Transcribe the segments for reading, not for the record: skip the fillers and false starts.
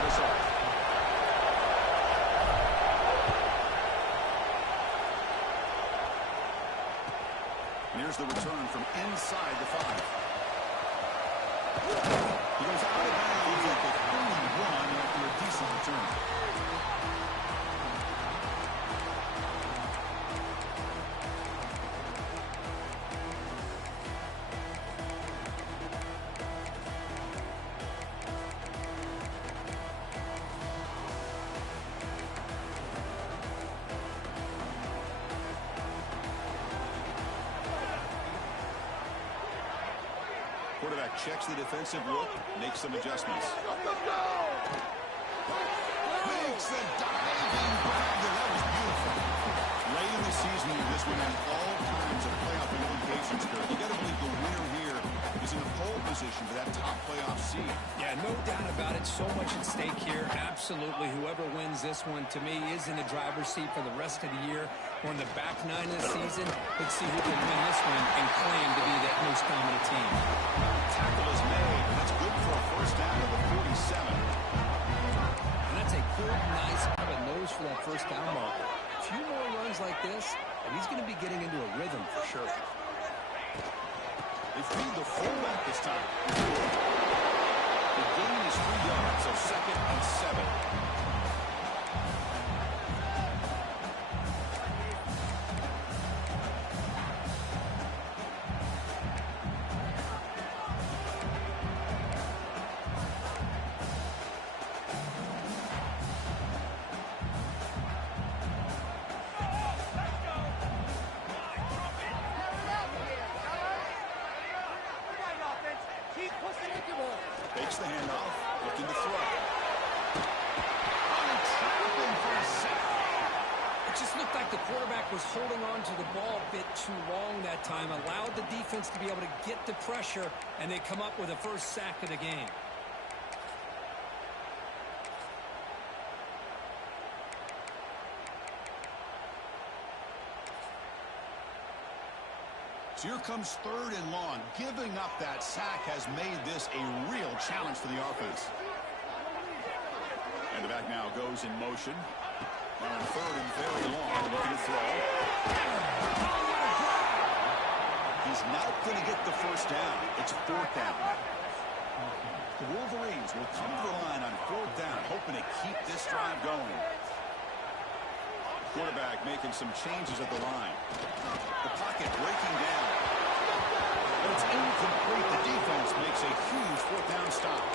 start us off. And here's the return from inside the 5. He goes out of bounds at the 31 after a decent return. Quarterback checks the defensive look, makes some adjustments. Makes the diving grab. That was beautiful. Late in the season, this one has all kinds of playoff implications. You got to believe the winner here is in a pole position for that top playoff seed. Yeah, no doubt about it. So much at stake here. Absolutely. Whoever wins this one, to me, is in the driver's seat for the rest of the year. Or in the back 9 of the season. Let's see who can win this one and claim to be that most dominant team. Tackle is made. That's good for a first down to the 47. And that's a good, nice kind of a nose for that first down marker. A few more runs like this, and he's going to be getting into a rhythm for sure. They feed the fullback this time. The gain is 3 yards, so 2nd and 7. Fakes the handoff, looking to throw. Trapping for a sack. It just looked like the quarterback was holding on to the ball a bit too long that time, allowed the defense to be able to get the pressure, and they come up with a first sack of the game. So here comes 3rd and long. Giving up that sack has made this a real challenge for the offense. And the back now goes in motion. Now on 3rd and very long, looking to throw. He's not going to get the first down. It's 4th down. The Wolverines will come to the line on 4th down, hoping to keep this drive going. Quarterback making some changes at the line. The pocket breaking down. But it's incomplete. The defense makes a huge 4th down stop.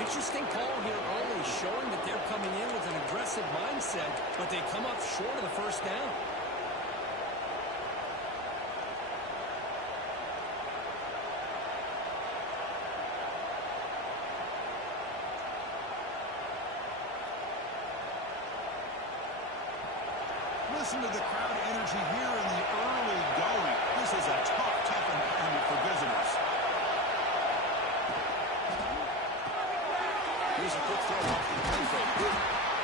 Interesting call here early, showing that they're coming in with an aggressive mindset, but they come up short of the first down. Listen to the crowd energy here in the early going. This is a tough environment for visitors. Here's a quick throw off the play fake.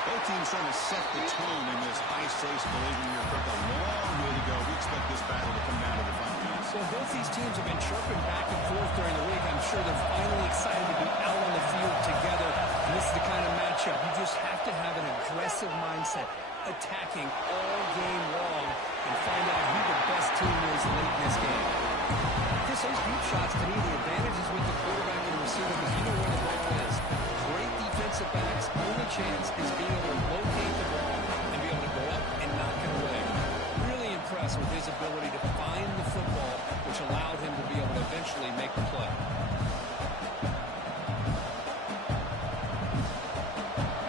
Both teams trying to set the tone in this high-stakes collision here. For a long way to go. We expect this battle to come down to the final minutes. Well, both these teams have been chirping back and forth during the week. I'm sure they're finally excited to be out on the field together. And this is the kind of matchup you just have to have an aggressive mindset, attacking all game long, and find out who the best team is late in this game. Chris, those deep shots, to me, the advantage is with the quarterback and the receiver because you know where the ball is. Great defensive backs, only chance is being able to locate the ball and be able to go up and knock it away. Really impressed with his ability to find the football, which allowed him to be able to eventually make the play.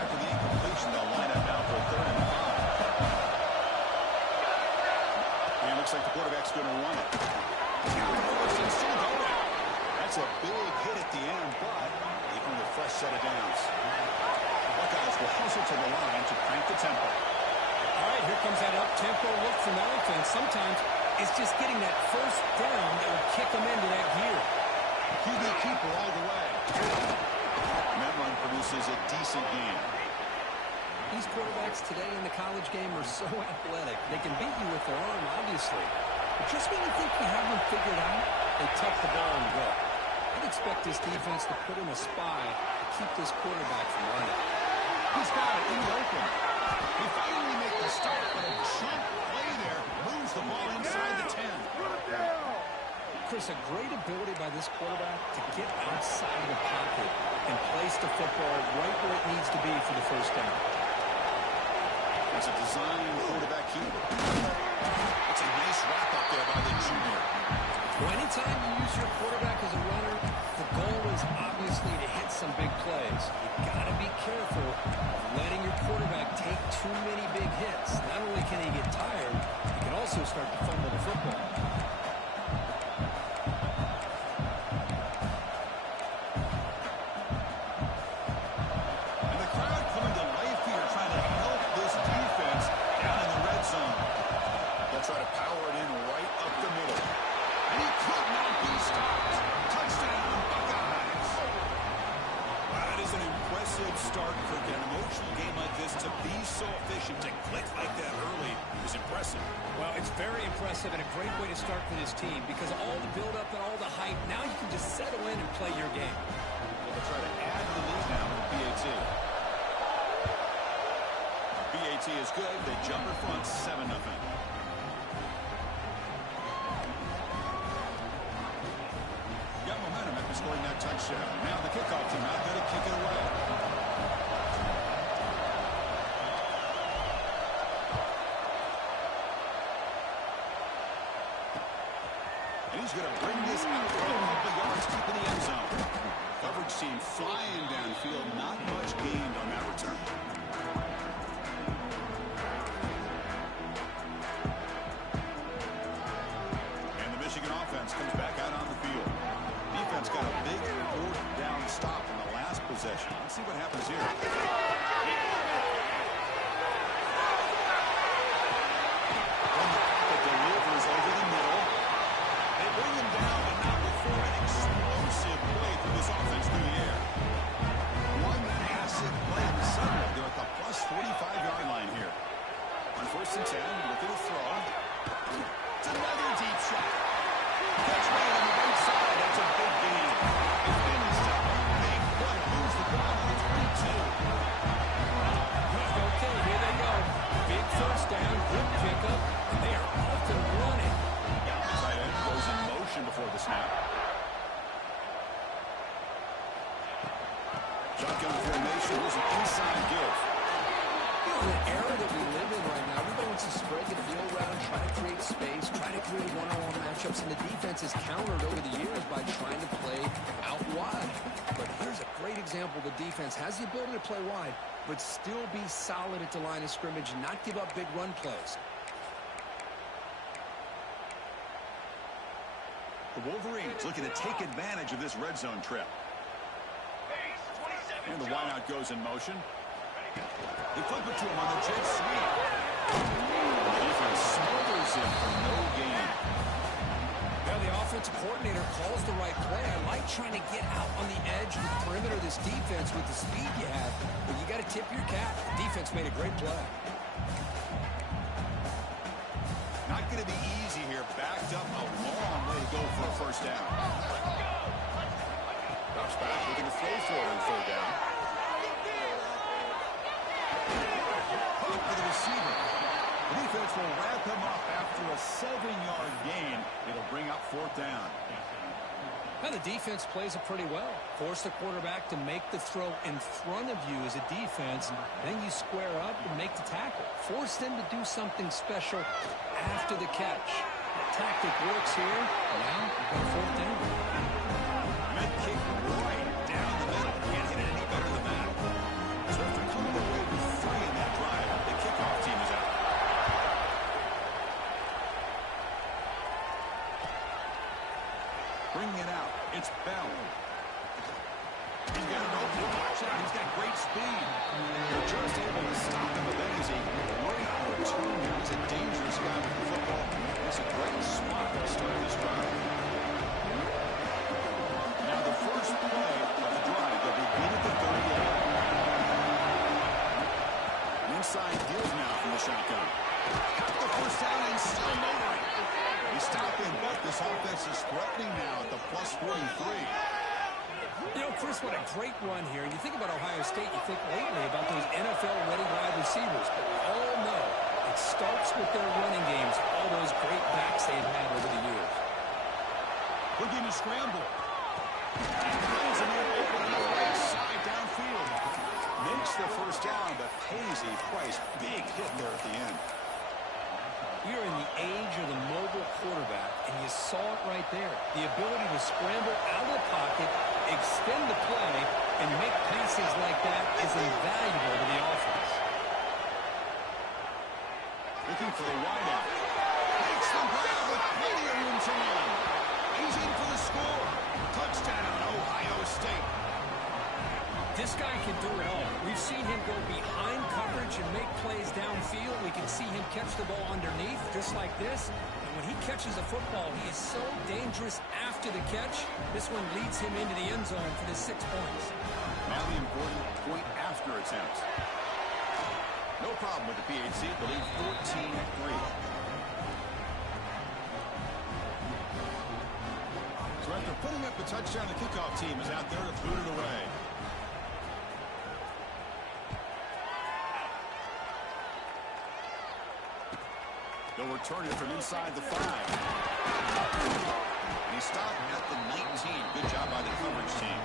After the incompletion, they'll line up now for a 3rd and 5. And it looks like the quarterback's going to run it. That's a big hit at the end, but they earn a fresh set of downs. The Buckeyes will hustle to the line to crank the tempo. All right, here comes that up-tempo look from the offense. Sometimes it's just getting that first down that will kick them into that gear. QB keeper all the way. And that run produces a decent gain. These quarterbacks today in the college game are so athletic. They can beat you with their arm, obviously. But just when you think you have them figured out, they tuck the ball and go. I'd expect this defense to put in a spy keep this quarterback from running. He's got it in the open. They finally make the stop, but a jump play there moves the ball inside the 10. Chris, a great ability by this quarterback to get outside the pocket and place the football right where it needs to be for the first down. That's a design quarterback keeper. It's a nice wrap-up there by the junior. Well, anytime you use your quarterback as a runner, the goal is obviously to hit some big plays. You got to be careful of letting your quarterback take too many big hits. Not only can he get tired, he can also start to fumble the football. And the crowd coming to life here, trying to help this defense down in the red zone. They'll try to power it in right up the middle. And he could not be stopped. Touchdown, Buckeyes. That is an impressive start, Kirk. An emotional game like this, to be so efficient, to click like that early is impressive. Well, it's very impressive and a great way to start for this team because all the build-up and all the hype, now you can just settle in and play your game. They'll try to add to the lead now with BAT. BAT is good. They jump in front 7-0. Got momentum after scoring that touchdown. Now the kickoff team out there to kick it away. And he's going to bring this out for a couple of yards deep in the end zone. Coverage team flying downfield. Not much gained on that return. And the Michigan offense comes back out on the field. Defense got a big fourth down stop in the last possession. Let's see what happens here. It delivers over the middle. They bring him down, but not before an explosive play through this offense through the air. One massive play in the sudden. They're at the plus 45-yard line here. On 1st and 10, looking to throw. It's another deep shot. Catch made on the right side. That's a big gain. They finished up a big play. Moves the ball to the 22. Okay, here they go. Big first down, good pickup, and they are off and running. Tight end goes in motion before the snap. Shotgun formation. Here's an inside give. You know, the era that we live in right now, everybody wants to spread the field around, try to create space, try to create one-on-one matchups, and the defense has countered over the years by trying to play out wide. But here's a great example. The defense has the ability to play wide, but still be solid at the line of scrimmage and not give up big run plays. The Wolverines looking to take advantage of this red zone trip. And the wideout goes in motion. They flip it to him on the jet sweep. The defense smothers him for no gain. Well, the offensive coordinator calls the right play. I like trying to get out on the edge of the perimeter of this defense with the speed you have, but you got to tip your cap. The defense made a great play. Not going to be easy here. Backed up a long way to go for a first down. Drops back, looking to throw for it on 3rd down. Hook for the receiver. The defense will wrap him up after a 7-yard gain. It'll bring up 4th down. Now the defense plays it pretty well. Force the quarterback to make the throw in front of you as a defense. Then you square up and make the tackle. Force them to do something special after the catch. That tactic works here. Now you've got 4th down. Mid kick right down the middle. Can't hit it any better than that. So after coming away with 3 in that drive, the kickoff team is out. Bringing it out, it's Bell. He's got an open watch out. He's got great speed. They're just able to stop him, but that is a great return. He's a dangerous guy with the football. It's a great spot to start this drive. Now the first play of the drive, they'll begin at the 38. Inside deals now from the shotgun. Got the first down and still motoring. He's stopping, but this offense is threatening now at the plus 43. You know, Chris, what a great run here. And you think about Ohio State, you think lately about those NFL-ready wide receivers. But we all know it starts with their running games, all those great backs they've had over the years. Looking to scramble. And finds a man open on the right side downfield. Makes the first down, but pays a price. Big hit there at the end. We are in the age of the mobile quarterback, and you saw it right there. The ability to scramble out of the pocket, extend the play, and make passes like that is invaluable to the offense. Looking for the wideout. Makes the grab with plenty of room to run. He's in for the score. Touchdown, Ohio State. This guy can do it all. We've seen him go behind coverage and make plays downfield. We can see him catch the ball underneath, just like this. And when he catches the football, he is so dangerous after the catch. This one leads him into the end zone for the 6 points. Now the important point after attempt. No problem with the PHC. The lead 14-3. So after putting up the touchdown, the kickoff team is out there to boot it away. They'll return it from inside the 5. And he stopped at the 19. Good job by the coverage team.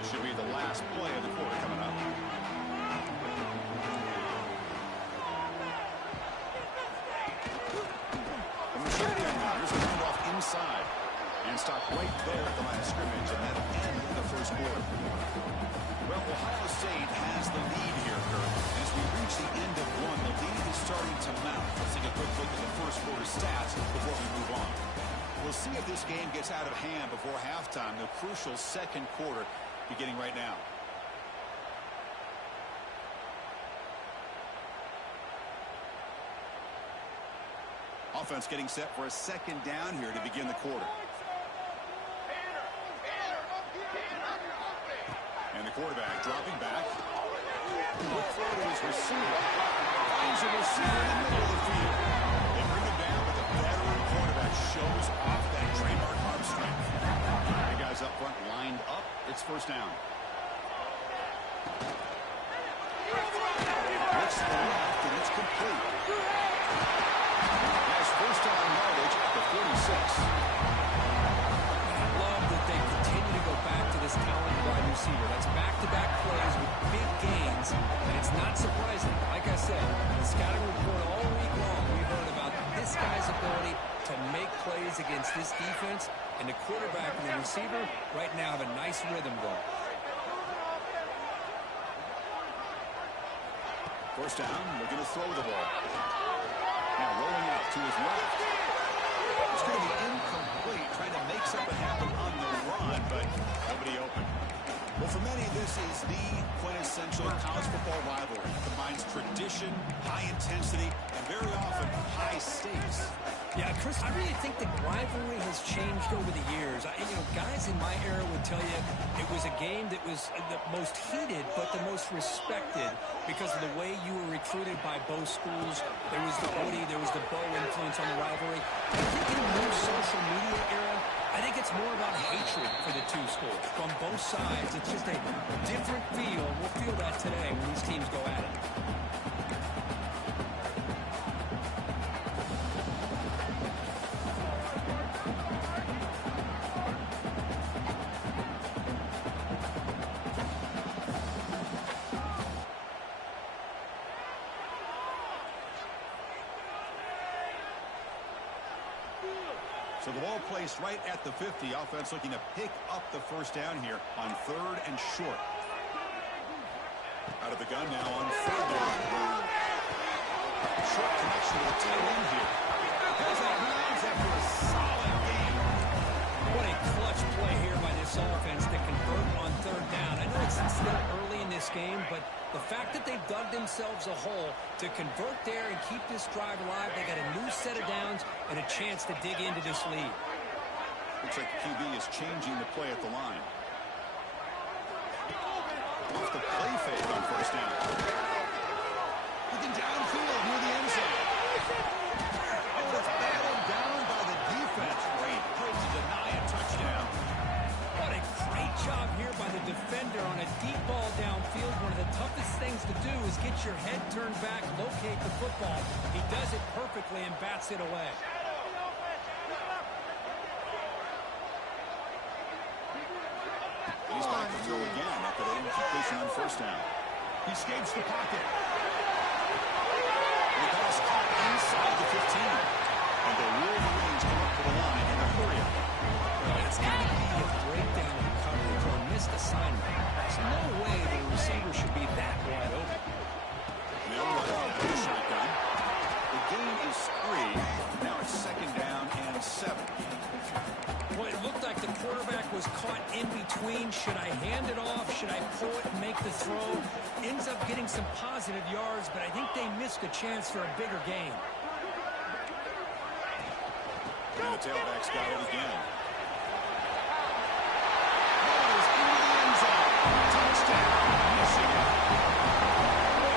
This should be the last play of the quarter coming up. From the shotgun now, here's a handoff inside. And stop right there at the line of scrimmage, and that'll end the first quarter. Well, Ohio State has the lead here, Kurt. As we reach the end of one, the lead is starting to mount. Let's take a quick look at the first quarter stats before we move on. We'll see if this game gets out of hand before halftime, the crucial second quarter beginning right now. Offense getting set for a second down here to begin the quarter. And the quarterback dropping back. Quick throw to his receiver. Finds a receiver in the middle of the field. They bring him down, but the veteran quarterback shows off that trademark arm strength. The guys up front lined up. It's first down. Looks to the left, and it's complete. Nice first down yardage at the 46. This talented wide receiver. That's back-to-back plays with big gains, and it's not surprising. Like I said, the scouting report all week long, we heard about this guy's ability to make plays against this defense, and the quarterback and the receiver right now have a nice rhythm going. First down, looking to throw the ball. Now rolling out to his left. It's going to be incomplete, trying to make something happen on the run, but nobody open. Well, for many, this is the quintessential college football rivalry. It combines tradition, high intensity, and very often high stakes. Yeah, Chris, I really think the rivalry has changed over the years. Guys in my era would tell you it was a game that was the most heated, but the most respected because of the way you were recruited by both schools. There was the Woody, there was the Bo influence on the rivalry. I think in the new social media era, I think it's more about hatred for the two schools from both sides. It's just a different feel. We'll feel that today when these teams go at it. So the ball placed right at the 50. Offense looking to pick up the first down here on 3rd and short. Out of the gun now on 3rd down. Short connection to the tight end here. Goes out of bounds after a solid game. What a clutch play here by this offense to convert on 3rd down. I know it's still early in this game, but the fact that they've dug themselves a hole to convert there and keep this drive alive, they got a new set of downs and a chance to dig into this lead. Looks like the QB is changing the play at the line. Off the play fake on first down. Looking downfield near the end zone. is get your head turned back, locate the football. He does it perfectly and bats it away. He's back to throw again after the incompletion on first down. He escapes the pocket. The pass caught inside the 15. And the Wolverines come up to the line in a hurry. It's got to be a breakdown in coverage or a missed assignment. There's no way the receiver should be that wide open. They'll run it out of the shotgun. The gain is 3. Now it's second down and 7. Well, it looked like the quarterback was caught in between. Should I hand it off? Should I pull it and make the throw? Ends up getting some positive yards, but I think they missed a chance for a bigger gain. And the tailback's got it again. Touchdown, Michigan.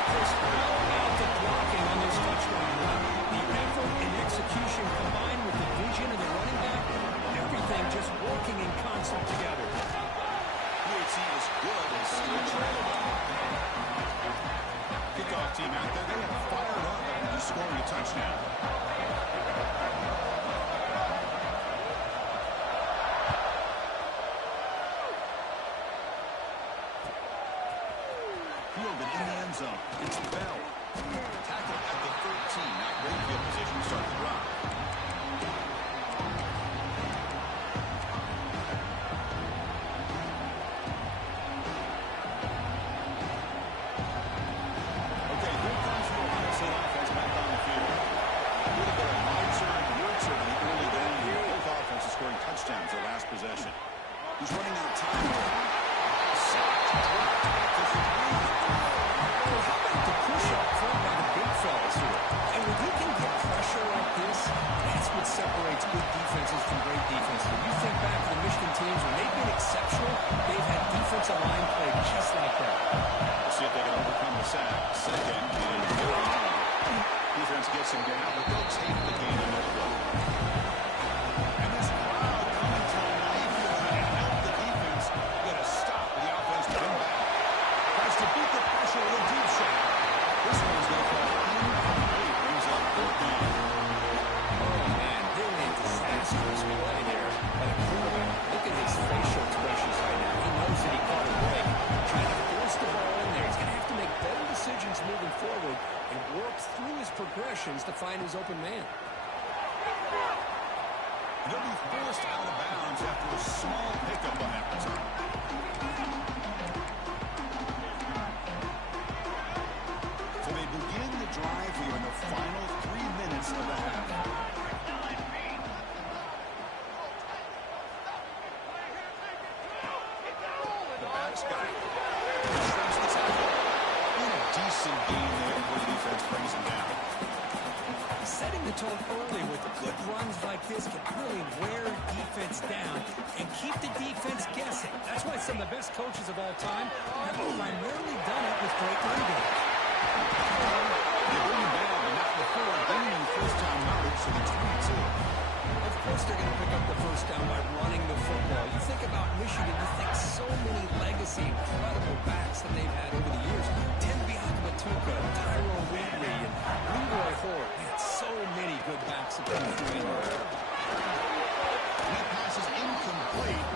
Chris, how about the blocking on this touchdown run? The effort and execution combined with the vision of the running back, everything just working in concert together. PAT is good and still trailing. Kickoff team out there, they are fired up after scoring a touchdown. Fielded in the end zone. It's Bell. Tackled at the 13. Not great field position to start the drive. Okay, here comes the Ohio State offense back on the field. A little bit of Meitzer and Wurzer in the early going here. Both offenses scoring touchdowns their last possession. He's running out of time. Sacked. How about the push-up front by the big fellas here? And when you can get pressure like this, that's what separates good defenses from great defenses. When you think back to the Michigan teams, when they've been exceptional, they've had defensive line play just like that. We'll see if they can overcome the sack. Second and very long. Defense gets him down, but they'll take the gain on that play. And this crowd coming to life to try to help the defense get a stop with the offense to come back. Tries to beat the pressure with a deep shot. This one's going to fall incomplete. Brings up fourth down. Oh, man, really a disastrous play there by the quarterback. Look at his facial expressions right now. He knows that he caught a break. Trying to force the ball in there. He's going to have to make better decisions moving forward and work through his progressions to find his open man. He'll be forced out of bounds after a small pickup on that return. So they begin the drive here in the final 3 minutes of the half. The back's got it. Shrinks the tackle. And a decent gain there where the defense brings him down. Setting the tone early with good runs like this can really wear defense down and keep the defense guessing. That's why some of the best coaches of all time have primarily done it with great run games. They bring him down, but not before gaining first down yardage, so it's 3-2. Of course they're going to pick up the first down by running the football. You think about Michigan, you think so many legacy, incredible backs that they've had over the years. Tim Biakabatuka, Tyrone Wheatley, and Leroy Hort. Man, so many good backs that come through in there. That pass is incomplete.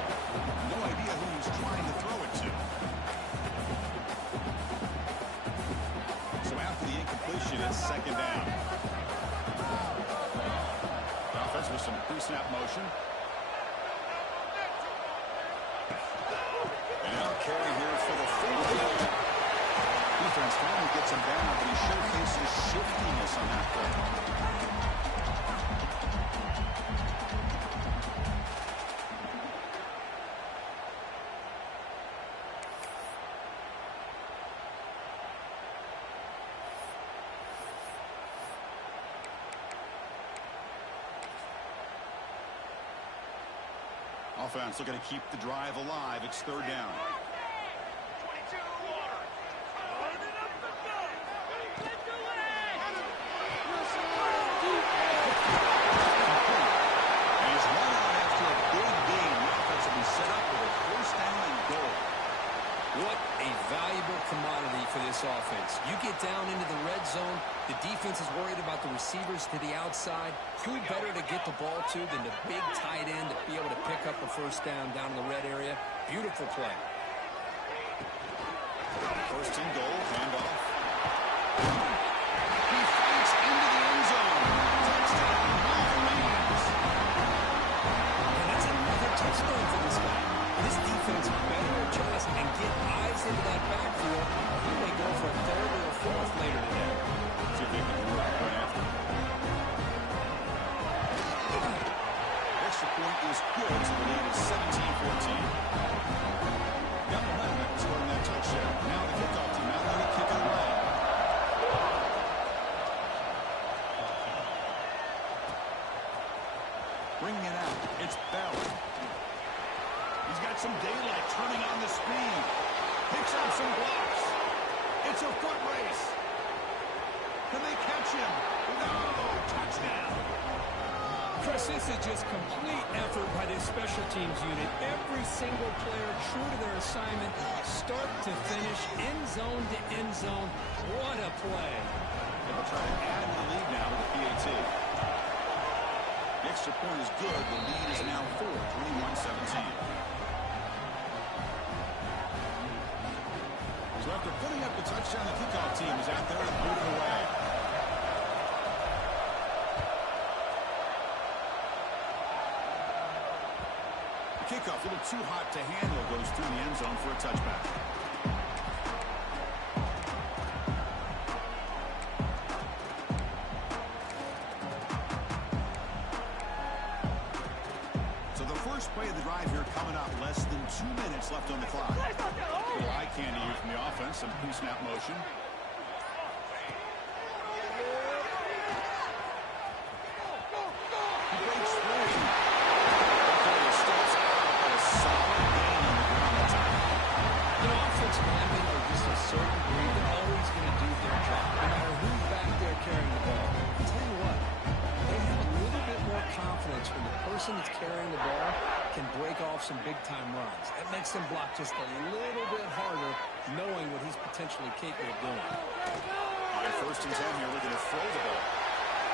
No idea who he's trying to throw it to. So after the incompletion, it's second down. Offense with some pre-snap motion. And now carry here for the full field. Defense finally gets him down, but he showcases shiftiness on that play. Offense looking to keep the drive alive. It's third down. What a valuable commodity for this offense. You get down into the red zone, the defense is worried about the receivers to the outside. Who better to get the ball to than the big tight end to be able to pick up a first down in the red area? Beautiful play. First and goal, handoff. He fights into the end zone. Touchdown, Wolverines. And that's another touchdown for this guy. This defense better adjust and get eyes into that backfield. He may go for a third or a fourth later today. See if they can do it right after. Extra point is good, so the lead is 17-14. Got momentum after scoring that touchdown. Now the kickoff team out there to kick it away. Bringing it out, it's Bell. He's got some daylight turning on the speed. Picks up some blocks. It's a foot race. Can they catch him? No! Touchdown! Chris, this is just complete effort by this special teams unit. Every single player true to their assignment, start to finish, end zone to end zone. What a play. And they'll try to add to the lead now with the PAT. The extra point is good. The lead is now 4, 21-17. So after putting up the touchdown, the kickoff team is out there to boot it away. The kickoff, a little too hot to handle, goes through the end zone for a touchback. So the first play of the drive here coming up, less than 2 minutes left on the clock. Little eye candy here from the offense, some pre-snap motion. He breaks through. Okay, steps out, but a solid gain on the ground that time. You know, offensive linemen are just a certain breed. They're always going to do their job, no matter who's back there carrying the ball. I'll tell you what, they have a little bit more confidence when the person that's carrying the ball can break off some big-time runs. That makes them block just a little bit harder, knowing what he's potentially capable of doing. On first and 10 here, looking to throw the ball.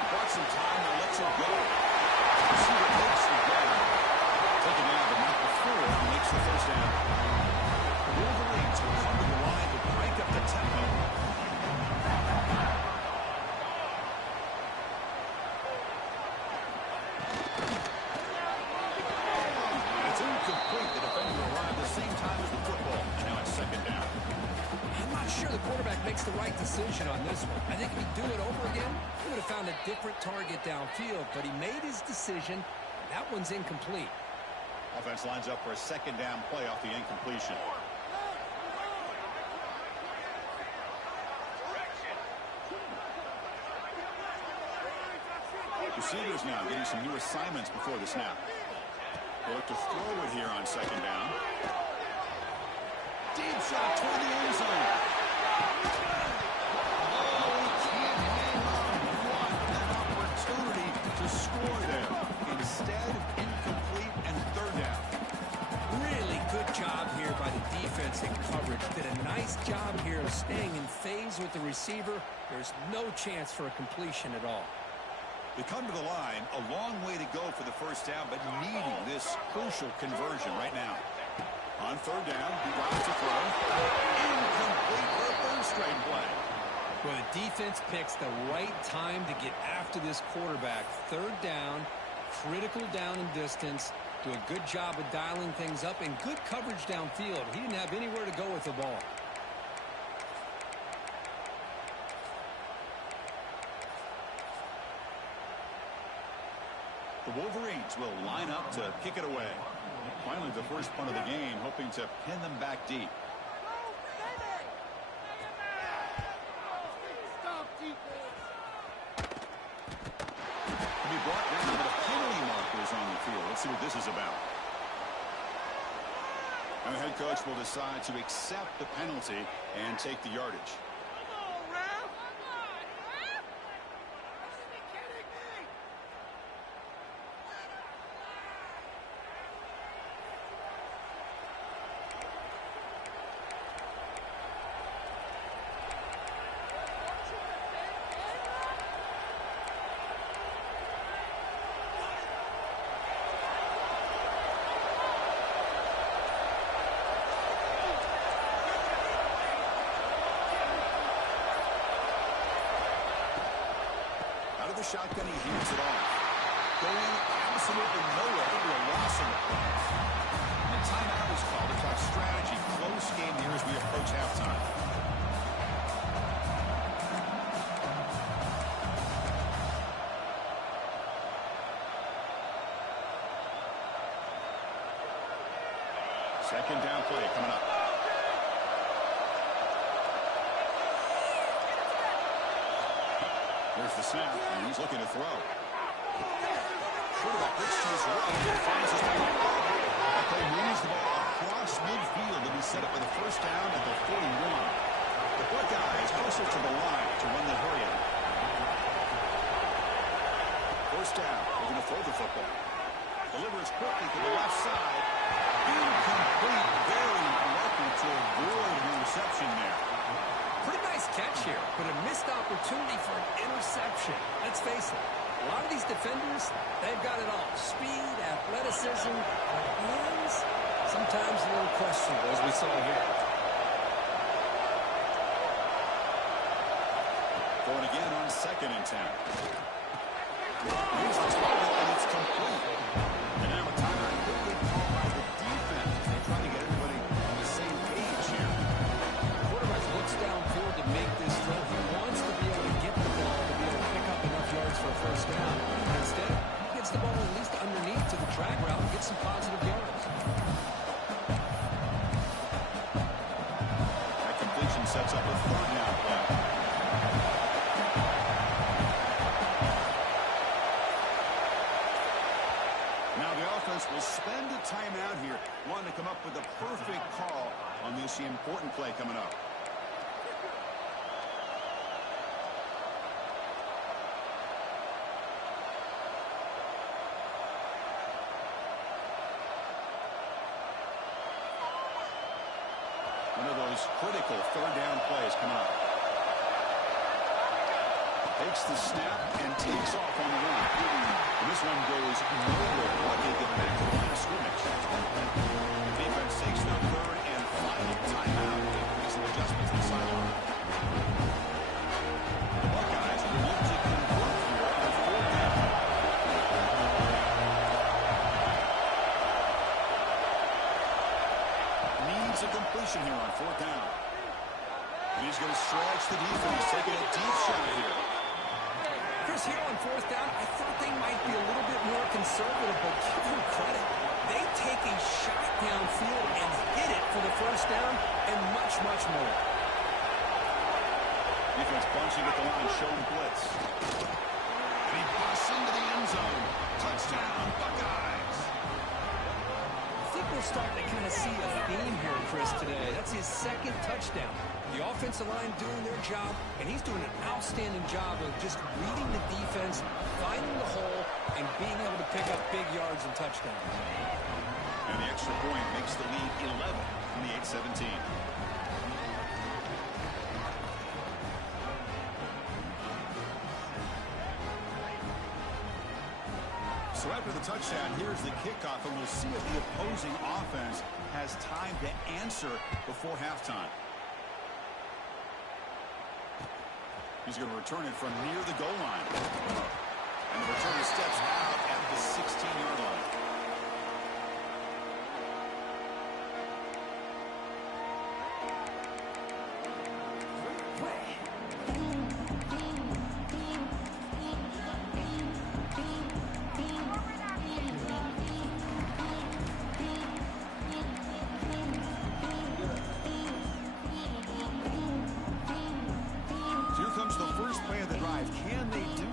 He bought some time and lets it go. Receiver takes the grab. Taken down the mark before and makes the first down. The Wolverines will come to the line to break up the tempo. It's incomplete. The defender arrived at the same time as the football. And now it's second down. I'm not sure the quarterback makes the right decision on this one. I think if he'd do it over again, he would have found a different target downfield, but he made his decision. That one's incomplete. Offense lines up for a second down play off the incompletion. Receivers now getting some new assignments before the snap. They look to throw it here on second down. Deep shot toward the end zone. Oh, he can't hang on. What an opportunity to score there. Instead, incomplete and third down. Really good job here by the defense in coverage. Did a nice job here of staying in phase with the receiver. There's no chance for a completion at all. They come to the line, a long way to go for the first down, but needing this crucial conversion right now. On third down, he drops to throw. Incomplete for a third straight play. Well, the defense picks the right time to get after this quarterback. Third down, critical down and distance. Do a good job of dialing things up and good coverage downfield. He didn't have anywhere to go with the ball. The Wolverines will line up to kick it away. Finally, the first punt of the game, hoping to pin them back deep. To be brought down with a penalty markers on the field. Let's see what this is about. And the head coach will decide to accept the penalty and take the yardage. the shotgun, he hands it off. Going absolutely nowhere to a loss of it. And timeout is called to talk strategy. Close game here as we approach halftime. Second down play coming up. Here's the snap, and he's looking to throw. Quarterback looks to his right, finds his way. They moves the ball across midfield to be set up with a first down at the 41. The Buckeyes closer to the line to run the hurry up. First down, they're going to throw the football. Delivers quickly to the left side. Incomplete, very lucky to avoid the reception there. Pretty nice catch here, but a missed opportunity for an interception. Let's face it, a lot of these defenders, they've got it all. Speed, athleticism, but hands, sometimes a little questionable, as we saw here. Going again on 2nd and 10. Here's the target, and it's complete. And now a timeout quickly called by the defense. They try to get everybody on the same page here. Quarterback looks downfield to make this throw. He wants to be able to get the ball to be able to pick up enough yards for a first down. Instead, he gets the ball at least underneath to the drag route and gets some positive yards. That completion sets up a 3rd down play. Now the offense will spend a timeout here, wanting to come up with the perfect call on this important play coming up. One of those critical 3rd down plays coming up. Takes the snap and takes off on the run. And this one goes nowhere like they get back to the line of scrimmage. The defense takes their 3rd and final timeout. Make some adjustments to the sideline. The Buckeyes will look to convert here on 4th down. Needs a completion here on 4th down. And he's going to stretch the defense, taking a deep shot here. Chris, here on 4th down, I thought they might be a little bit more conservative, but give them credit. They take a shot downfield and hit it for the first down and much, much more. Defense bunching at the line, showing blitz. And he busts into the end zone. Touchdown, Buckeyes. I think we're starting to kind of see a theme here, Chris, today. That's his 2nd touchdown. The offensive line doing their job, and he's doing an outstanding job of just reading the defense, finding the hole, and being able to pick up big yards and touchdowns. And the extra point makes the lead 11, 28-17. So after the touchdown, here's the kickoff, and we'll see if the opposing offense has time to answer before halftime. He's going to return it from near the goal line. And the returner steps out at the 16-yard line.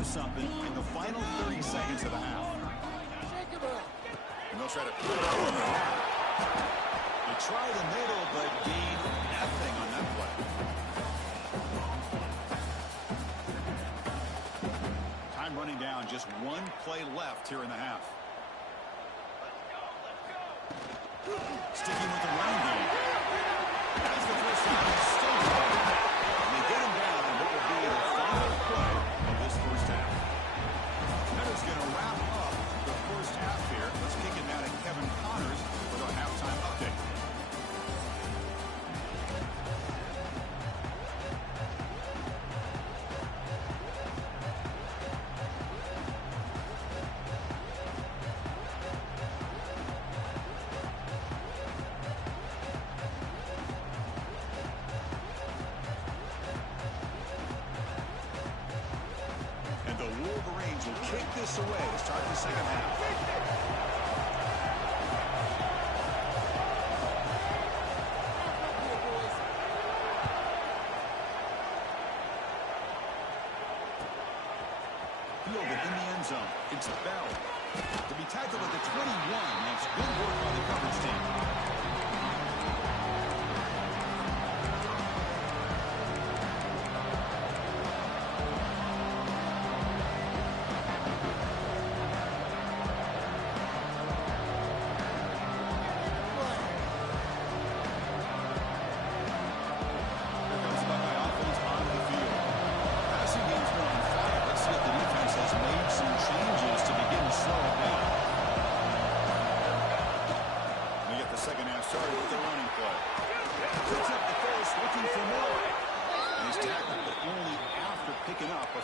Something in the final 30 seconds of the half. And they'll try to put it over the half. They try the middle, but gain nothing on that play. Time running down, just 1 play left here in the half. Sticking with the running game. That's the first down. Still going. And they get him down, and what will be the final play of this first half. That is going to wrap up the first half here. Let's kick it now to Kevin Connors with our halftime update. this away to start the second half. Fielded in the end zone. It's Bell. To be tackled at the 21. That's good work by the coverage team.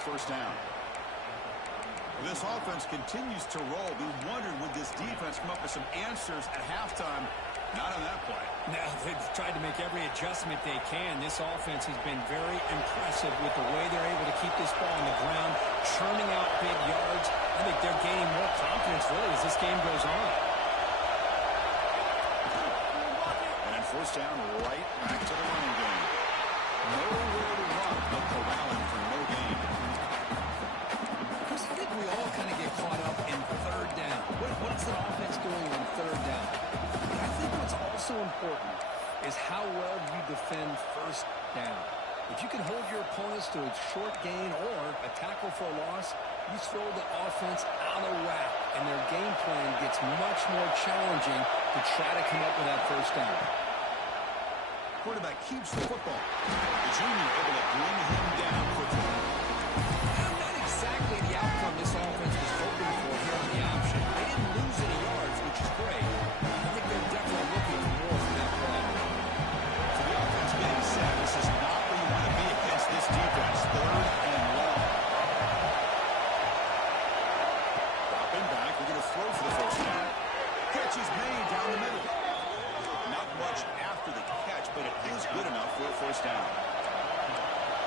First down. This offense continues to roll. We wondered, would this defense come up with some answers at halftime? Not on that play. No, they've tried to make every adjustment they can. This offense has been very impressive with the way they're able to keep this ball on the ground, churning out big yards. I think they're gaining more confidence, really, as this game goes on. And then first down, right back to the running game. Nowhere to run, but corralling for no gain. Chris, I think we all kind of get caught up in third down. What's the offense doing on third down? But I think what's also important is how well you defend first down. If you can hold your opponents to a short gain or a tackle for a loss, you throw the offense out of whack, and their game plan gets much more challenging to try to come up with that first down. Quarterback keeps the football. The junior able to bring him down quickly. Not exactly the outcome this offense was hoping for here on the option. They didn't lose any yards, which is great. I think they're definitely looking for more from that play. So the offense being set, this is not where you want to be against this defense. Third and long. Dropping back, we're going to throw for the first down. Catch is made down the middle. Not much after the catch, but it is good enough for a first down.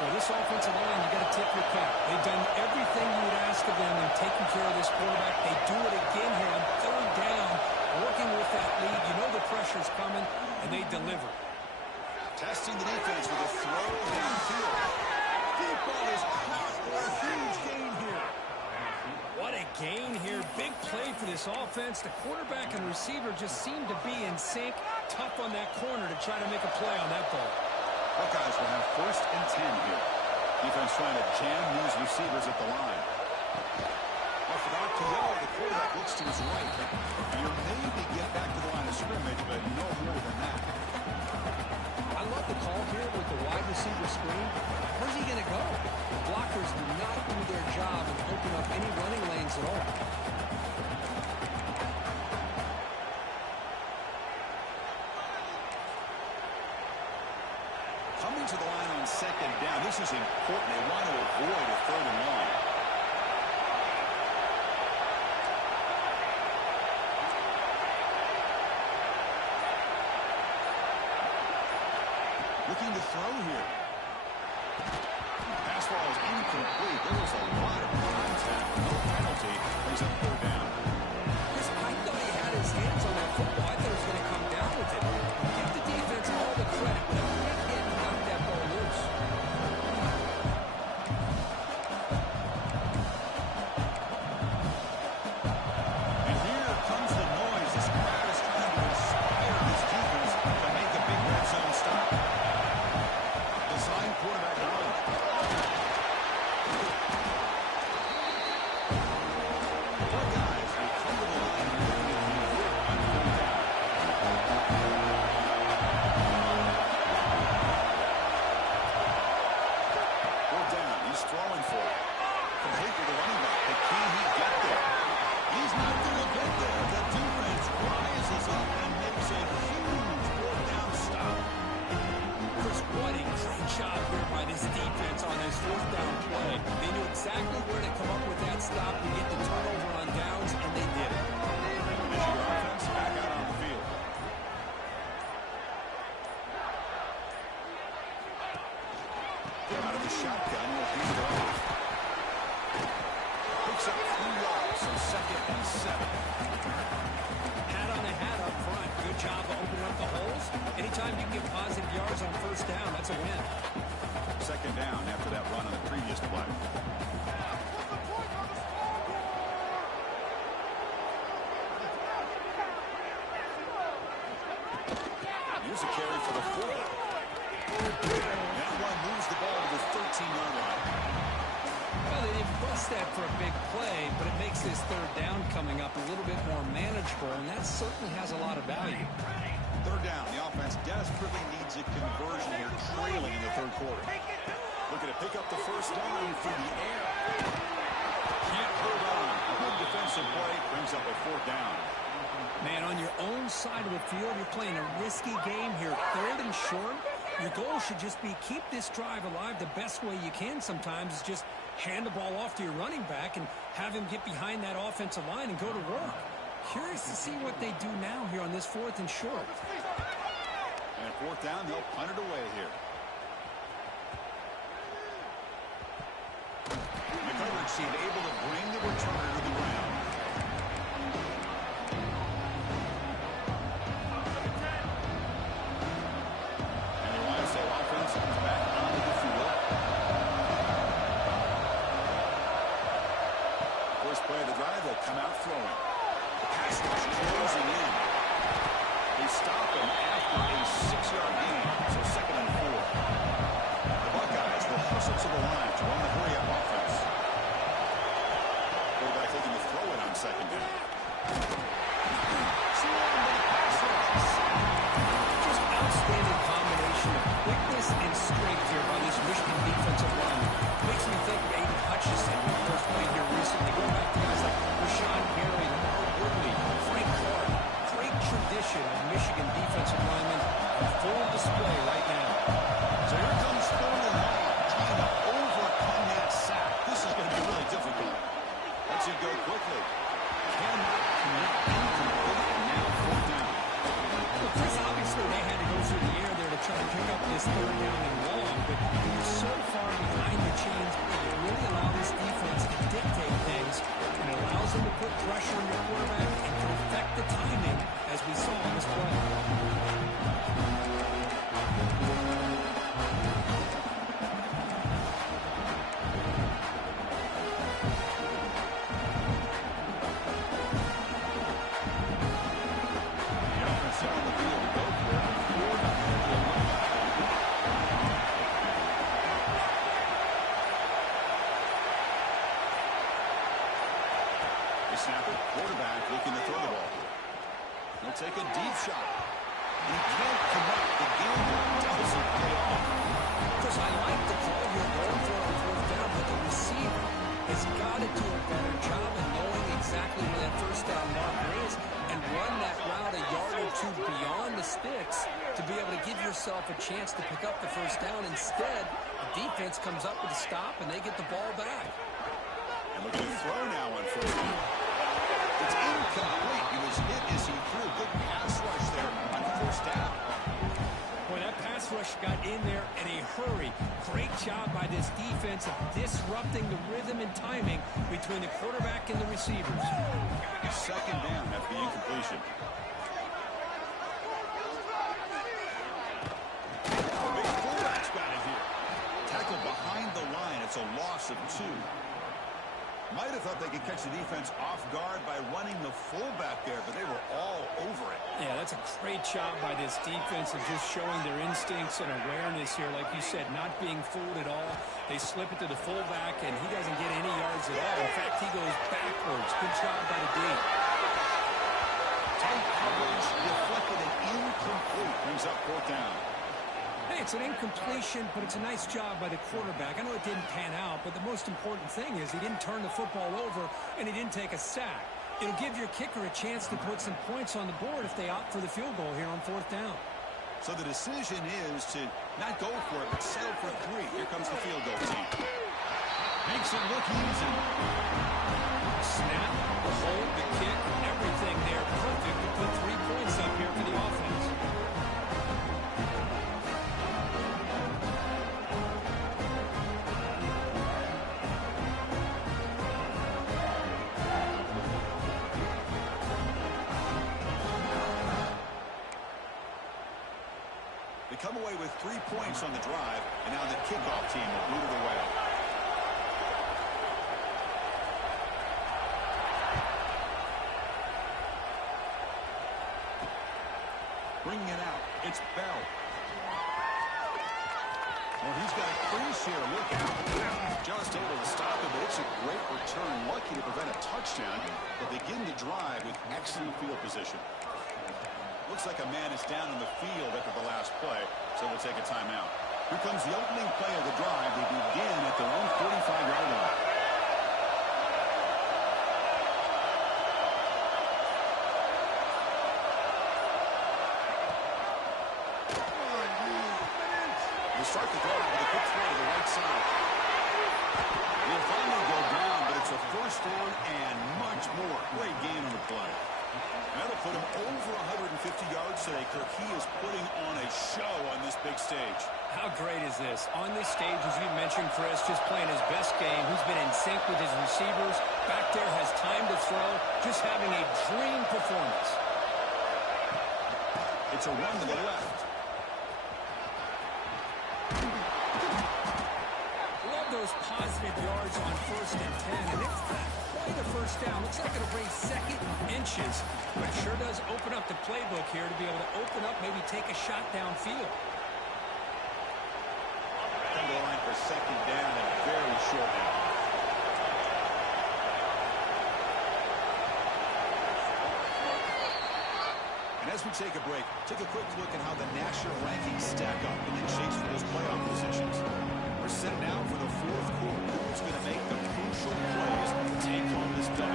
Well, this offensive line, you got to tip your cap. They've done everything you would ask of them in taking care of this quarterback. They do it again here on third down, working with that lead. You know the pressure's coming, and they deliver. Testing the defense with a throw downfield. Deep ball is caught for a huge gain here. What a gain here. Big play for this offense. The quarterback and receiver just seem to be in sync. Tough on that corner to try to make a play on that ball. Buckeyes will have first and 10 here. Defense trying to jam these receivers at the line. Off it out to Yellow. The quarterback looks to his right. You're maybe get back to the line of scrimmage, but no more than that. I love the call here with the wide receiver screen. Where's he going to go? The blockers do not do their job and open up any running lanes at all. Coming to the line on second down. This is important. They want to avoid a third and long. Looking to throw here. Pass ball is incomplete. There was a lot of contact. No penalty. Brings up third down. Chris, I thought he had his hands on that football. I thought he was going to come down with it. Give the defense all the credit, but a big hit knocked that ball loose. And here comes the noise. This crowd is trying to inspire this defense to make a big red zone stop. Design quarterback run. Buckeyes will come to the line and convert on third down. 2nd and 7. Hat on a hat up front. Good job of opening up the holes. Anytime you can get positive yards on first down, that's a win. 2nd down after that run on the previous play. Here's a carry for the 4. Now one moves the ball to the 13-yard line. Well, they didn't bust that for a big play, but it makes this third down coming up a little bit more manageable, and that certainly has a lot of value. 3rd down. The offense desperately needs a conversion here, trailing in the 3rd quarter. Looking to pick up the first down through the air. Can't hold on. Good defensive play. Brings up a 4th down. Man, on your own side of the field, you're playing a risky game here. 3rd and short. Your goal should just be keep this drive alive the best way you can sometimes is just hand the ball off to your running back and have him get behind that offensive line and go to work. Curious to see what they do now here on this 4th and short. And 4th down, they'll punt it away here. McCutcheon seemed able to bring the returner to the ground. And the YSA offense comes back onto the field. First play of the drive, they'll come out throwing. The pass rush closing in. They stop him after a 6-yard gain, so 2nd and 4. The Buckeyes will hustle to the line to run the hurry-up offense. Quarterback looking to throw it on 2nd down. Just outstanding combination of quickness and strength here by this Michigan defensive line. Makes me think of Aiden Hutchinson, who first played here recently. Going back to guys like Rashawn Gary, Lamar Woodley, Frank Clark. Great tradition of Michigan defensive linemen on full display right now. So here comes 3rd and long, trying to overcome that sack. This is going to be really difficult. Lets it go quickly. Cannot connect, incomplete, and now 4th down. Well, Chris, obviously they had to go through the air there to try to pick up this 3rd down and long, but when you're so far behind the chains, it really allows this defense to dictate things, and it allows them to put pressure on your quarterback and to affect the timing, as we saw on this play. Snapper, quarterback looking to throw the ball. He'll take a deep shot. He can't connect. The game doesn't pay off. Because I like the call here going for it on 4th down, but the receiver has got to do a better job of knowing exactly where that first down marker is and run that route a yard or two beyond the sticks to be able to give yourself a chance to pick up the first down. Instead, the defense comes up with a stop and they get the ball back. And looking to throw now on 4th down. It's incomplete. He was hit as he threw a good pass rush there on 1st down. Boy, that pass rush got in there in a hurry. Great job by this defense of disrupting the rhythm and timing between the quarterback and the receivers. 2nd down after the incompletion. The big fullback's got it here. Tackle behind the line. It's a loss of 2. Might have thought they could catch the defense off guard by running the fullback there, but they were all over it. Yeah, that's a great job by this defense of just showing their instincts and awareness here. Like you said, not being fooled at all. They slip it to the fullback, and he doesn't get any yards at all. In fact, he goes backwards. Good job by the D. Tight coverage reflected an incomplete. Brings up 4th down. Hey, it's an incompletion, but it's a nice job by the quarterback. I know it didn't pan out, but the most important thing is he didn't turn the football over, and he didn't take a sack. It'll give your kicker a chance to put some points on the board if they opt for the field goal here on 4th down. So the decision is to not go for it, but settle for 3. Here comes the field goal team. Makes it look easy. Snap, the hold, the kick, everything there perfect to put 3 points up here for the offense. away with 3 points on the drive, and now the kickoff team will boot it away. Bringing it out, it's Bell. Well, he's got a crease here. Look out. Just able to stop it, but it's a great return. Lucky to prevent a touchdown. They begin the drive with excellent field position. Looks like a man is down on the field after the last play, so we'll take a timeout. Here comes the opening play of the drive. They begin at their own 45-yard line. Start the drive with a quick throw to the right side. He'll finally go down, but it's a first down and much more. Great gain on the play. That'll put him over 150 yards today, Kirk. He is putting on a show on this big stage. How great is this? On this stage, as you mentioned, Chris, just playing his best game. He's been in sync with his receivers. Back there, has time to throw. Just having a dream performance. It's a run to the left. Those positive yards on 1st and 10, and it's not quite a first down. Looks like it'll bring second inches, but it sure does open up the playbook here to be able to open up, maybe take a shot downfield. Come to the line for second down and very short now. And as we take a break, take a quick look at how the national rankings stack up in the chase for those playoff positions. We're set now for the fourth quarter. Who's going to make the crucial plays to take home this W?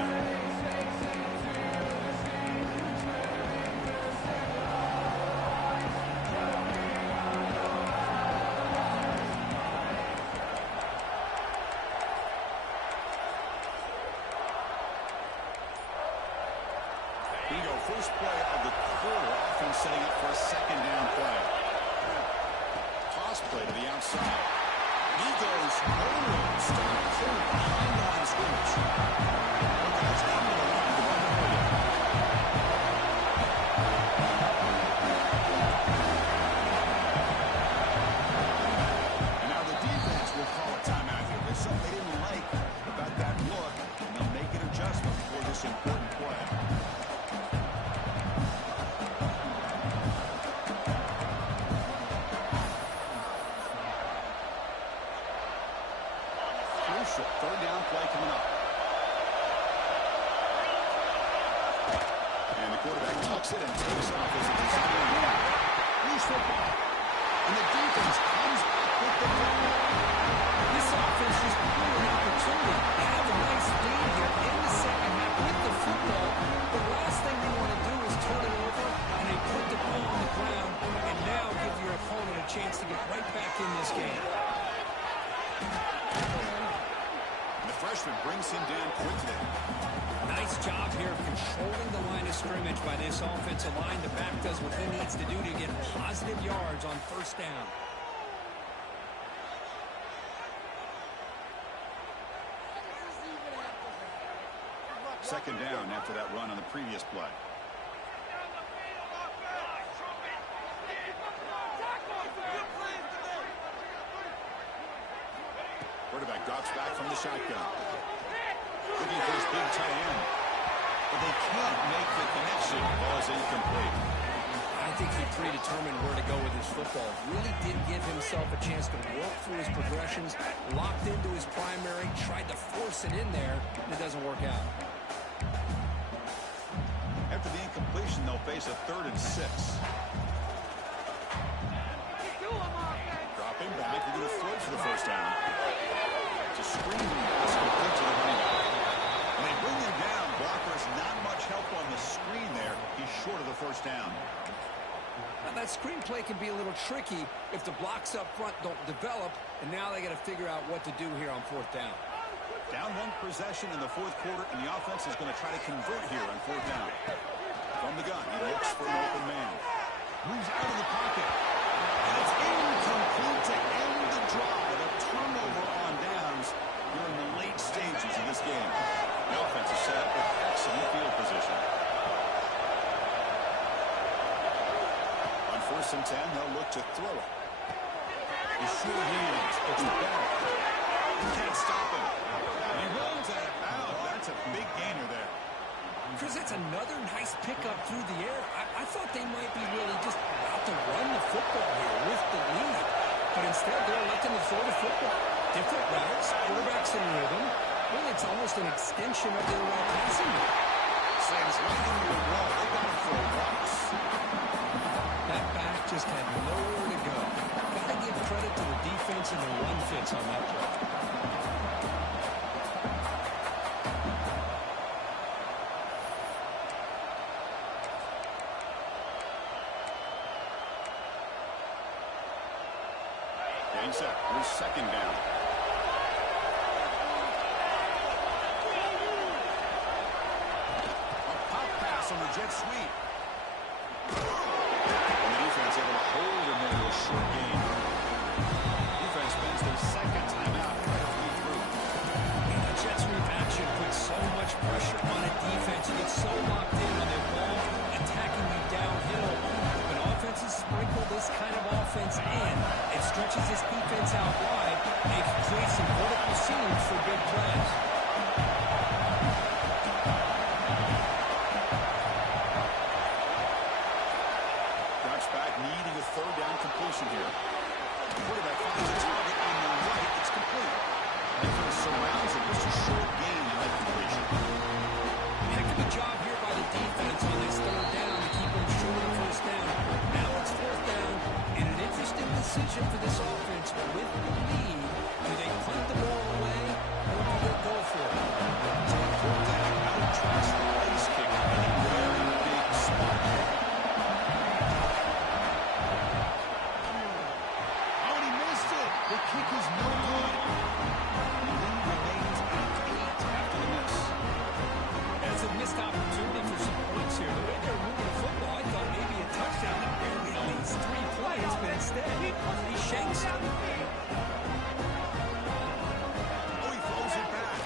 First play of the quarter, offense setting up for a second down play. Toss play to the outside. He goes nowhere. Stop clear behind the line of scrimmage. One guy's into the line to run away. And now the defense will call a timeout here. There's something they didn't like about that look, and they'll make an adjustment for this important play. Third down play coming up. And the quarterback tucks it and takes off as he gets out of the run. Loose football. And the defense comes up with the ball. This offense just blew an opportunity. They have a nice lead here in the second half with the football. The last thing they want to do is turn it over, and they put the ball on the ground and now give your opponent a chance to get right back in this game. Freshman brings him down quickly. Nice job here of controlling the line of scrimmage by this offensive line. The back does what he needs to do to get positive yards on first down. Second down after that run on the previous play. Quarterback drops back from the shotgun. Looking for his big tight end. But they can't make the connection. Ball is incomplete. I think he predetermined where to go with his football. Really did give himself a chance to work through his progressions, locked into his primary, tried to force it in there, and it doesn't work out. After the incompletion, they'll face a 3rd and 6. Dropping back, they're going to throw for the first down. It's a screen pass complete to the running back. And they bring him down. Blockers not much help on the screen there. He's short of the first down. Now that screen play can be a little tricky if the blocks up front don't develop, and now they got to figure out what to do here on 4th down. Down 1 possession in the 4th quarter, and the offense is going to try to convert here on 4th down. From the gun, he looks for an open man. Moves out of the pocket. And it's incomplete to end the drive. A turnover on downs here in the late stages of this game. The offense is set up with excellent field position. On 1st and 10, they'll look to throw it. The sure hands. It's the ball. You can't stop him. And he runs out of bounds. That's a big gainer there. Chris, that's another nice pickup through the air. I thought they might be really just about to run the football here with the lead. But instead, they're electing to throw the football. Different routes, quarterbacks in rhythm. Really, it's almost an extension of their passing game. Sam's right into the wall. They got him for a loss. That back just had nowhere to go. Got to give credit to the defense and the run fits on that play. Getting set. We're second down. A pop pass on the jet sweep. And the defense able to hold him there with a short gain. Defense spends their second timeout halfway through. And the jet sweep action puts so much pressure on a defense. You get so locked in on their ball, attacking you downhill. When offenses sprinkle this kind of offense in, it stretches this defense out wide. It can create some vertical seams for big plays. Drops back, needing a third down completion here. Quarterback finds a target on the right. It's complete. Defense surrounds it. Just a short gain on that completion. Heck of a job here by the defense on this third down to keep them short of first down. Now it's fourth down, and an interesting decision for this offense. With the lead, do they punt the ball away, or do they go for it? So the quarterback out-tries the place kick in a very big spot. Oh, and he missed it. The kick is no good. The lead remains at 8 after the miss. That's a missed opportunity for some points here. The way they're moving the football, I thought maybe a touchdown that barely leads 3 plays, but instead he shanks it. Oh, he throws it back.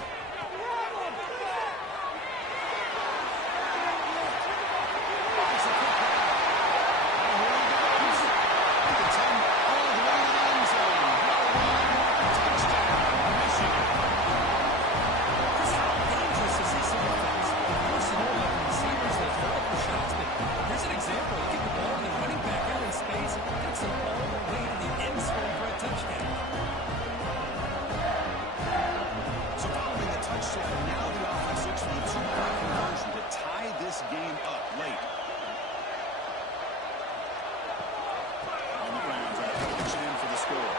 It's a quick pass. And here he goes. He gets him all the way to the end zone. Touchdown, Michigan. Chris, how dangerous is this offense? Of course, you know about the receivers, they throw up the shots, but here's an example. You get the ball and the running back out in space, gets them all the way to the end zone for a touchdown. So following the touchdown, now the offense looks for the two-point conversion to tie this game up late. And the Browns are pitching in for the score.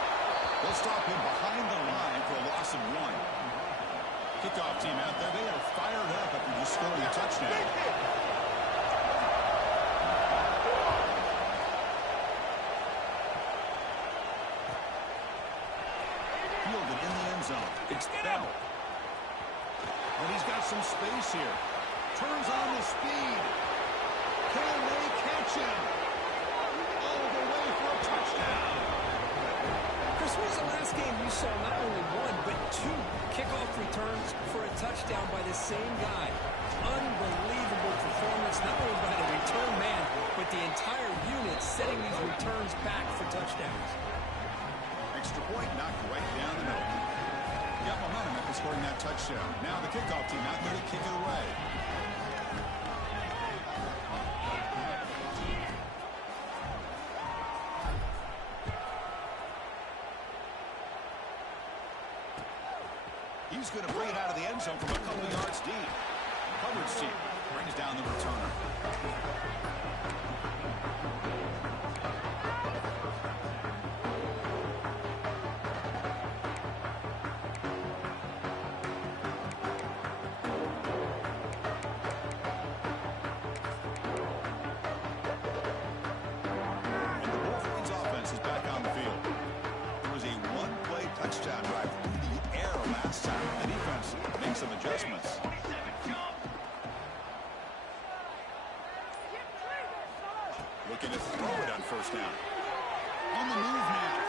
They'll stop him behind the line for a loss of 1. Kickoff team out there, they are fired up after just scoring a touchdown. Fielded in the end zone. It's Bell. And he's got some space here. Turns on the speed. Can they catch him? All the way for a touchdown. Chris, when was the last game you saw not only 1, but 2 kickoff returns for a touchdown by the same guy? Unbelievable performance, not only by the return man, but the entire unit setting these returns back for touchdowns. Extra point knocked right down the middle. Got momentum after scoring that touchdown. Now the kickoff team out there to kick it away. He's going to bring it out of the end zone from a couple yards deep. Coverage team brings down the returner. And the Wolverines offense is back on the field. It was a one-play touchdown drive through the air last time. The defense makes some adjustments. Looking to throw it on first down. On the move now.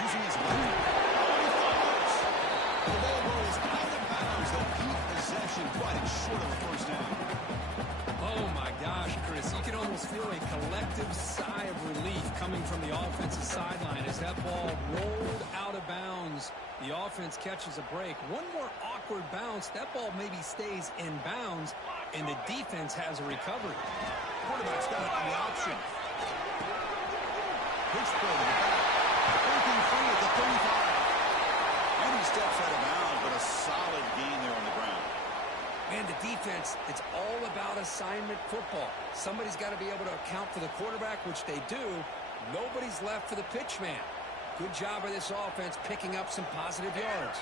Using his left. Oh, he fumbles. The ball goes out of bounds. They'll keep possession, but it's short of a first down. Oh, Oh, my gosh, Chris. You can almost feel a collective sigh of relief coming from the offensive sideline as that ball rolled out of bounds. The offense catches a break. One more awkward bounce. That ball maybe stays in bounds, and the defense has a recovery. Quarterback's got it on the option. Pitch play to the back. Breaking free at the 35. And he steps out of bounds, but a solid gain there on the ground. Man, the defense, it's all about assignment football. Somebody's got to be able to account for the quarterback, which they do. Nobody's left for the pitch man. Good job by this offense picking up some positive yards.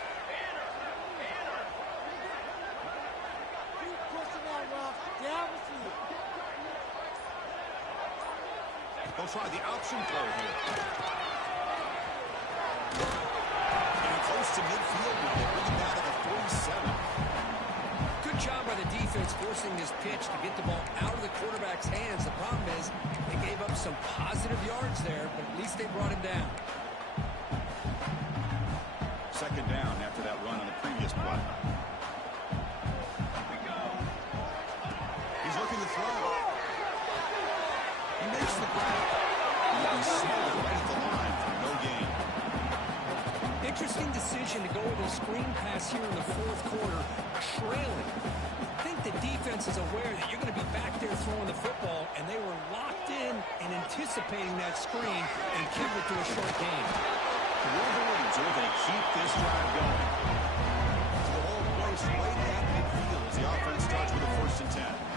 They'll try the option play here. And close to midfield now. They bring it down to the 47. Good job by the defense forcing this pitch to get the ball out of the quarterback's hands. The problem is they gave up some positive yards there, but at least they brought him down. Second down after that run on the previous play. He's looking to throw. He makes the grab. He's smothered right at the line for no gain. Interesting decision to go with a screen pass here in the fourth quarter, trailing. I think the defense is aware that you're going to be back there throwing the football, and they were locked in and anticipating that screen and kept it to a short gain. The Wolverines are going to keep this drive going. So the whole place right at midfield as the offense starts with a 1st and 10.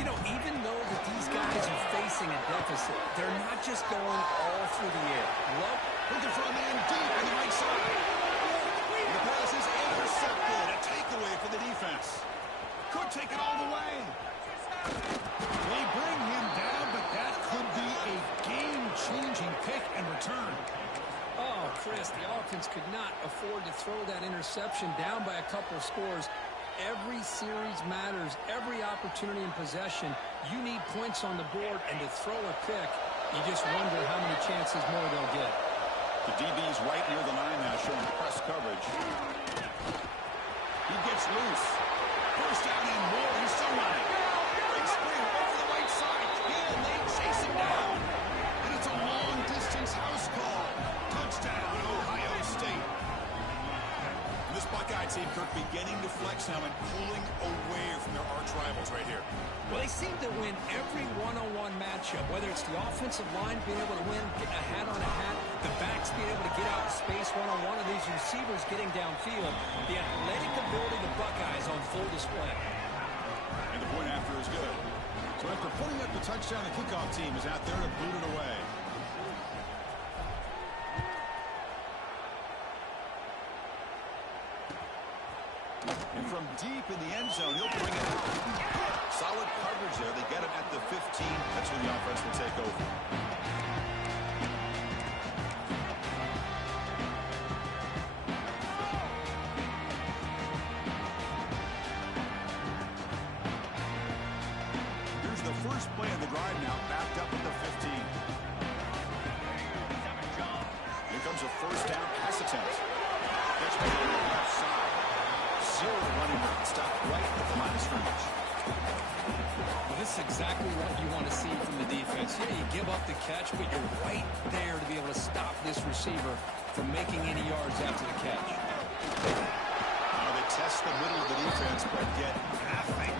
You know, even though that these guys are facing a deficit, they're not just going all through the air. Looking for a man deep on the right side. And the pass is intercepted. A takeaway for the defense. Could take it all the way. They bring him down, but that could be a game-changing pick and return. Oh, Chris, the offense could not afford to throw that interception down by a couple of scores. Every series matters. Every opportunity in possession. You need points on the board, and to throw a pick, you just wonder how many chances more they'll get. The DB's right near the line now, showing press coverage. He gets loose. First down and more. He's still running. Breaks free over the right side. Can they chase him down? And it's a long-distance house call. Touchdown, Ohio State. And this Buckeye team, Kirk, beginning to flex now and pulling away from their arch rivals right here. Well, they seem to win every one-on-one matchup, whether it's the offensive line being able to win, getting a hat on a hat, the backs being able to get out in space one-on-one, and these receivers getting downfield. The athletic ability of the Buckeyes on full display. And the point after is good. So after putting up the touchdown, the kickoff team is out there to boot it away. And from deep in the end zone, he'll bring it out. Solid coverage there. They get him at the 15. That's when the offense will take over. Here's the first play of the drive now, backed up at the 15. Here comes a first down pass attempt. Catch made on the left side. Zero running route. Stop right at the line of scrimmage. Well, this is exactly what you want to see from the defense. Yeah, you give up the catch, but you're right there to be able to stop this receiver from making any yards after the catch. Now they test the middle of the defense, but get nothing.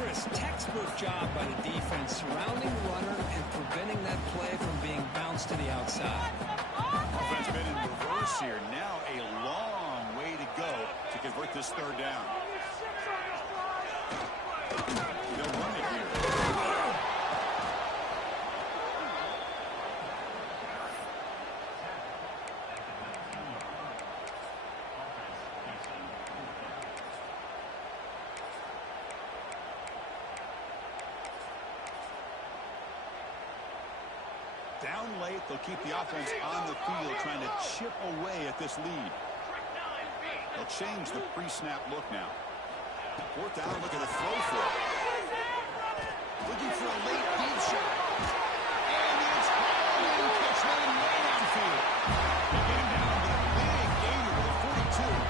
Chris, textbook job by the defense surrounding the runner and preventing that play from being bounced to the outside. Offense been in reverse here. Now a long way to go to convert this third down. They'll run it here. Down late, they'll keep the offense on the field, trying to chip away at this lead. They'll change the pre-snap look now. Fourth down, look at the throw for it. Looking for a late deep shot. And it's caught and catch line right downfield. They get him down with a big gainer with a 42.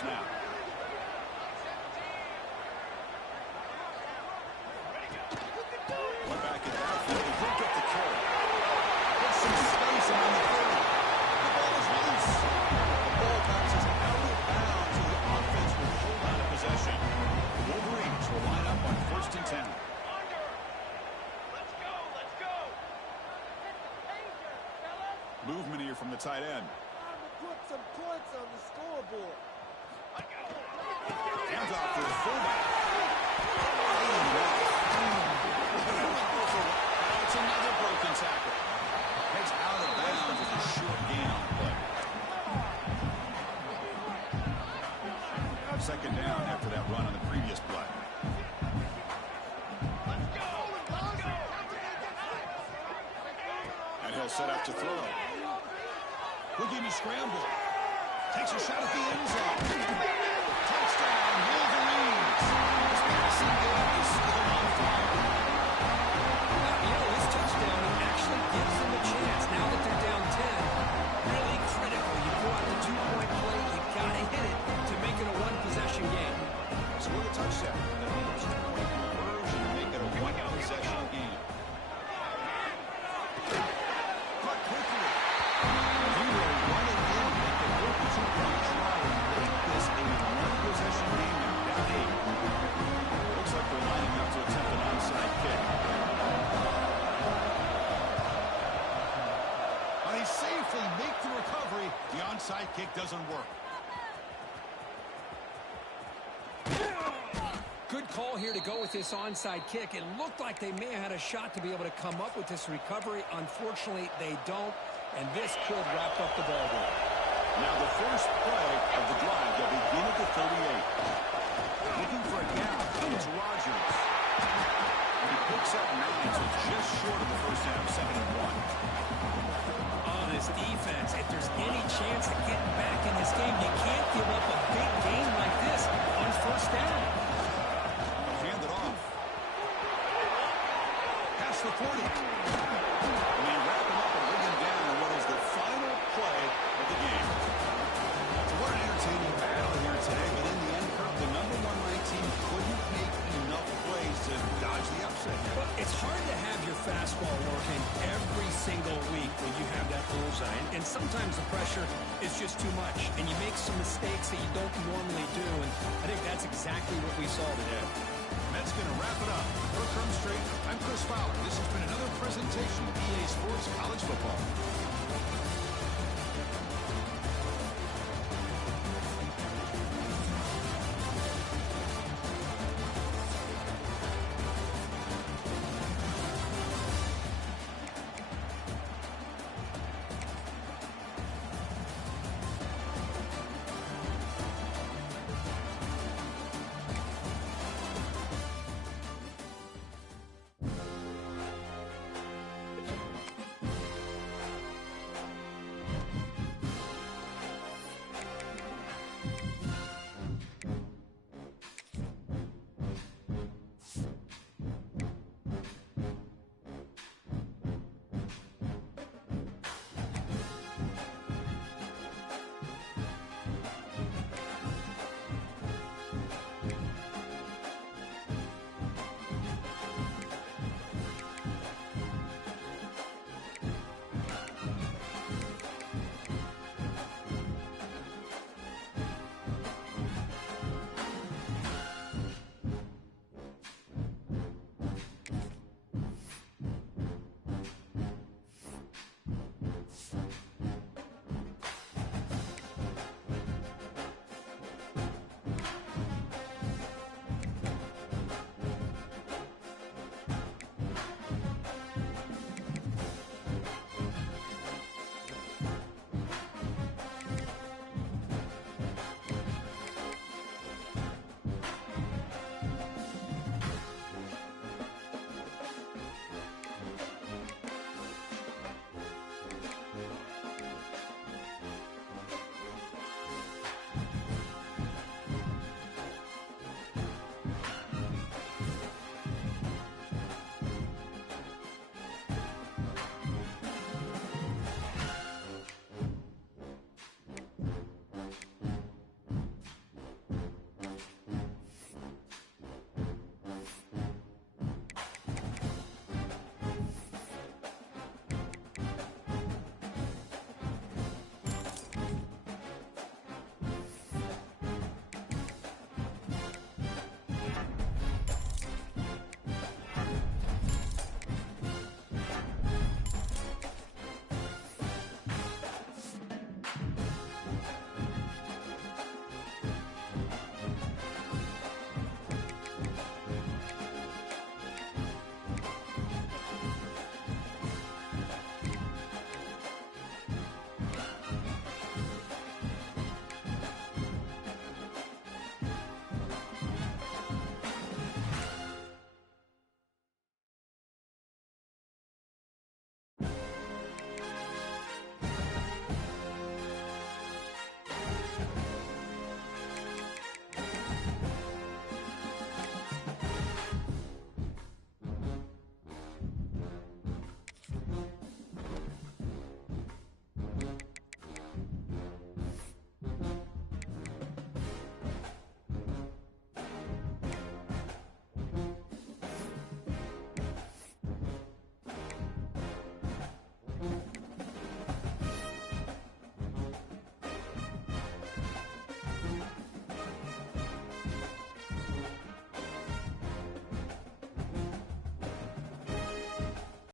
snap. We're back at outfield. He did get the carry. There's some space around the 30. The ball is loose. The ball bounces out of bounds, and the offense will hold on to possession. The Wolverines will line up on 1st and 10. Movement here from the tight end. Put some points on the scoreboard. Hands off to the fullback. It's another broken tackle. Heads out of bounds with a short gain on the play. Second down after that run on the previous play. And he'll set up to throw. Houdini scramble. Takes a shot at the end zone. Touchdown, Wolverines. This passing game is still on fire. This touchdown actually gives them a chance now that they're down 10. Really critical. You go out the 2-point play, you got to hit it to make it a one-possession game. So with a touchdown, that means 2-point conversion to make it a one-possession game. Cut quickly. He will run it in, make it work a 2-point try, and make this a one-possession game now. Down 8. Looks like they're lining up to attempt an onside kick. They safely make the recovery. The onside kick doesn't work. Good call here to go with this onside kick. It looked like they may have had a shot to be able to come up with this recovery. Unfortunately, they don't, and this could wrap up the ball game. Now the first play of the drive, they'll begin at the 38. Looking for a gap. It's Rodgers. And he picks up 9, so just short of the first half, 2nd and 1. This defense, if there's any chance of getting back in this game, you can't give up a big game like this on 1st down. Hand it off. Past the 40. And they wrap him up and bring him down in what is the final play of the game. So what an entertaining battle here today, but in the end, Kirk, the number 1 ranked team couldn't make enough plays to dodge the upset. Well, it's hard to have your fastball working every single week when you have that bullseye. And sometimes the pressure is just too much, and you make some mistakes that you don't normally do. And I think that's exactly what we saw today. And that's going to wrap it up. For Crumb Street, I'm Chris Fowler. This has been another presentation of EA Sports College Football.